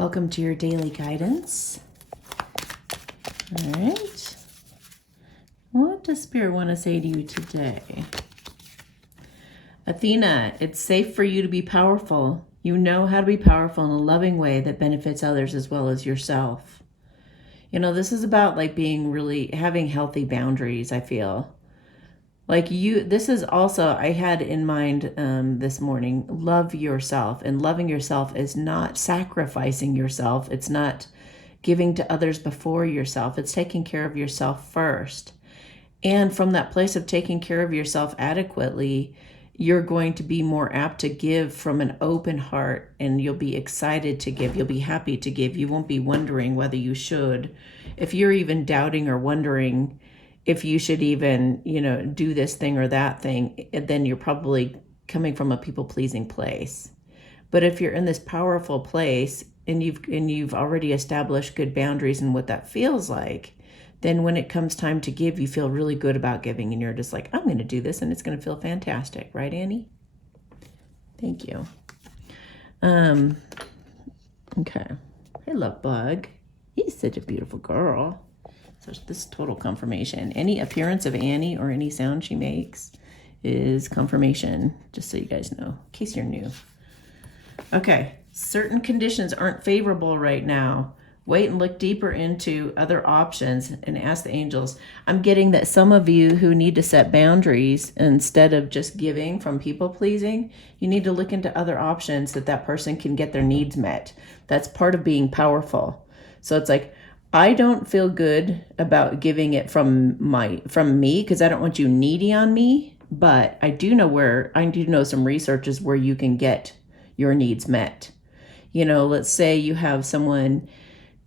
Welcome to your daily guidance. All right. What does Spirit want to say to you today? Athena, it's safe for you to be powerful. You know how to be powerful in a loving way that benefits others as well as yourself. This is about being really having healthy boundaries, I feel. This is also, I had in mind this morning, love yourself. And loving yourself is not sacrificing yourself. It's not giving to others before yourself. It's taking care of yourself first. And from that place of taking care of yourself adequately, you're going to be more apt to give from an open heart, and you'll be excited to give. You'll be happy to give. You won't be wondering whether you should. If you're even doubting or wondering if you should even, do this thing or that thing, then you're probably coming from a people-pleasing place. But if you're in this powerful place and you've already established good boundaries and what that feels like, then when it comes time to give, you feel really good about giving, and you're just like, I'm going to do this and it's going to feel fantastic. Right, Annie? Thank you. Okay. Hey, Love Bug. He's such a beautiful girl. So this is total confirmation. Any appearance of Annie or any sound she makes is confirmation, just so you guys know, in case you're new. Okay. Certain conditions aren't favorable right now. Wait and look deeper into other options and ask the angels. I'm getting that some of you who need to set boundaries instead of just giving from people pleasing, you need to look into other options that person can get their needs met. That's part of being powerful. So it's like, I don't feel good about giving it from me because I don't want you needy on me, but I do know some researches where you can get your needs met. Let's say you have someone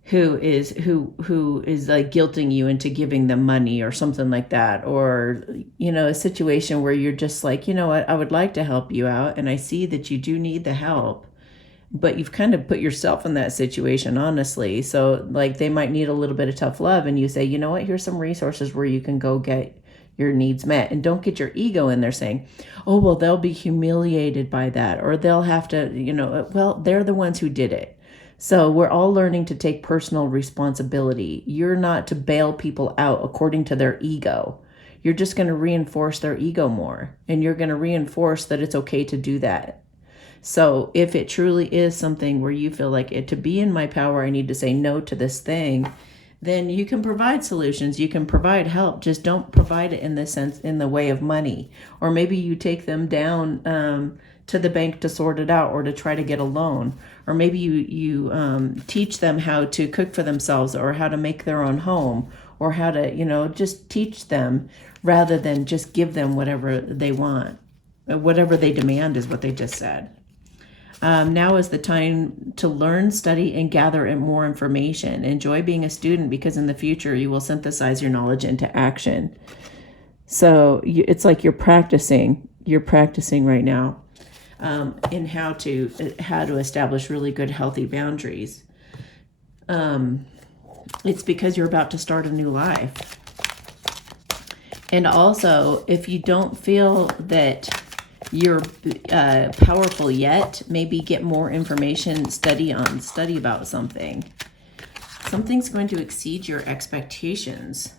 who is like guilting you into giving them money or something like that, or a situation where you're just like, what, I would like to help you out and I see that you do need the help, but you've kind of put yourself in that situation, honestly. So they might need a little bit of tough love, and you say, you know what, here's some resources where you can go get your needs met. And don't get your ego in there saying, oh, well, they'll be humiliated by that, or they'll have to, well, they're the ones who did it. So we're all learning to take personal responsibility. You're not to bail people out according to their ego. You're just going to reinforce their ego more, and you're going to reinforce that it's okay to do that. So if it truly is something where you feel like to be in my power, I need to say no to this thing, then you can provide solutions. You can provide help. Just don't provide it in the way of money. Or maybe you take them down to the bank to sort it out, or to try to get a loan. Or maybe you teach them how to cook for themselves, or how to make their own home, or how to, just teach them rather than just give them whatever they want. Whatever they demand is what they just said. Now is the time to learn, study, and gather more information. Enjoy being a student, because in the future you will synthesize your knowledge into action. So it's like you're practicing right now in how to establish really good, healthy boundaries. It's because you're about to start a new life. And also, if you don't feel that you're powerful yet, maybe get more information, study about something. Something's going to exceed your expectations.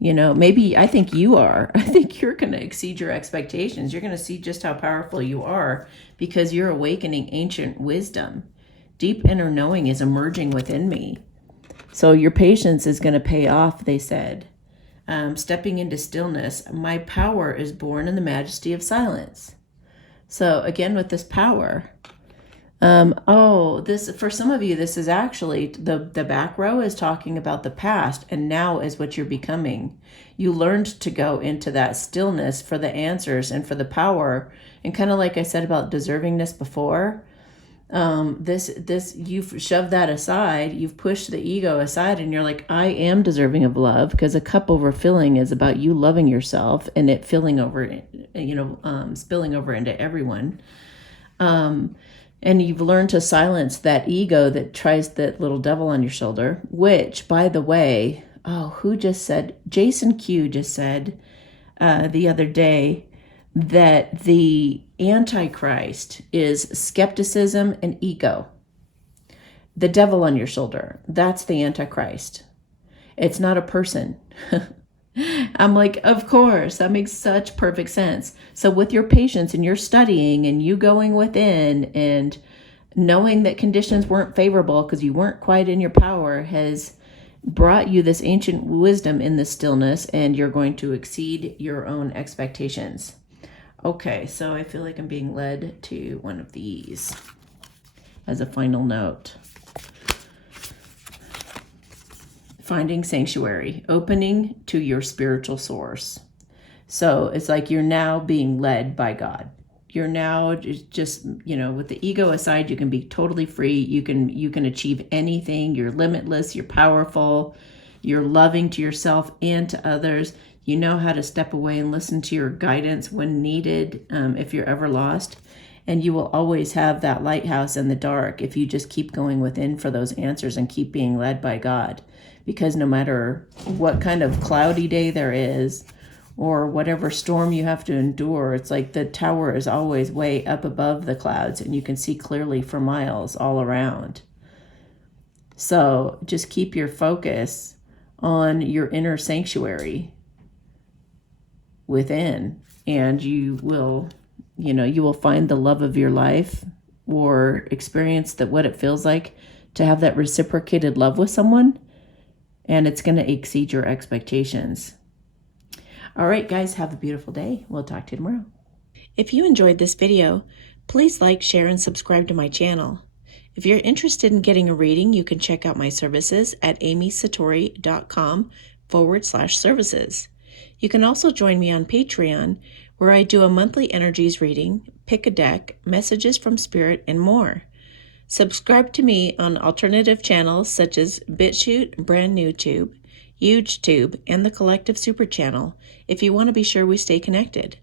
Maybe I think you are. I think you're going to exceed your expectations. You're going to see just how powerful you are, because you're awakening ancient wisdom. Deep inner knowing is emerging within me. So your patience is going to pay off, they said. Stepping into stillness, my power is born in the majesty of silence. So again, with this power, this, for some of you, this is actually the back row is talking about the past, and now is what you're becoming. You learned to go into that stillness for the answers and for the power. And kind of like I said about deservingness before, this you've shoved that aside, you've pushed the ego aside, and you're like, I am deserving of love, because a cup overfilling is about you loving yourself and it filling over, spilling over into everyone. And you've learned to silence that ego that tries, that little devil on your shoulder, which, by the way, who just said, Jason Q just said the other day that the Antichrist is skepticism and ego. the devil on your shoulder. That's the Antichrist. It's not a person. I'm like, of course, that makes such perfect sense. So with your patience and your studying and you going within and knowing that conditions weren't favorable because you weren't quite in your power has brought you this ancient wisdom in the stillness, and you're going to exceed your own expectations. Okay, so I feel like I'm being led to one of these as a final note. Finding sanctuary, opening to your spiritual source. So it's like you're now being led by God. You're now just, with the ego aside, you can be totally free. You can achieve anything. You're limitless. You're powerful. You're loving to yourself and to others. You know how to step away and listen to your guidance when needed, if you're ever lost. And you will always have that lighthouse in the dark if you just keep going within for those answers and keep being led by God. Because no matter what kind of cloudy day there is or whatever storm you have to endure, it's like the tower is always way up above the clouds and you can see clearly for miles all around. So just keep your focus on your inner sanctuary within, and you will find the love of your life or experience what it feels like to have that reciprocated love with someone. And it's going to exceed your expectations. All right, guys, have a beautiful day. We'll talk to you tomorrow. If you enjoyed this video, please like, share, and subscribe to my channel. If you're interested in getting a reading, you can check out my services at amysatori.com/services. You can also join me on Patreon, where I do a monthly energies reading, pick a deck, messages from spirit, and more. Subscribe to me on alternative channels such as BitChute, Brand New Tube, HugeTube, and the Collective Super Channel if you want to be sure we stay connected.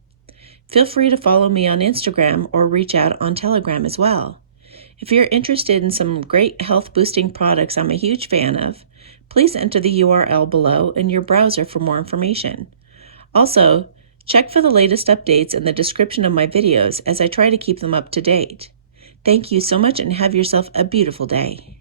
Feel free to follow me on Instagram or reach out on Telegram as well. If you're interested in some great health boosting products I'm a huge fan of, please enter the URL below in your browser for more information. Also, check for the latest updates in the description of my videos as I try to keep them up to date. Thank you so much and have yourself a beautiful day.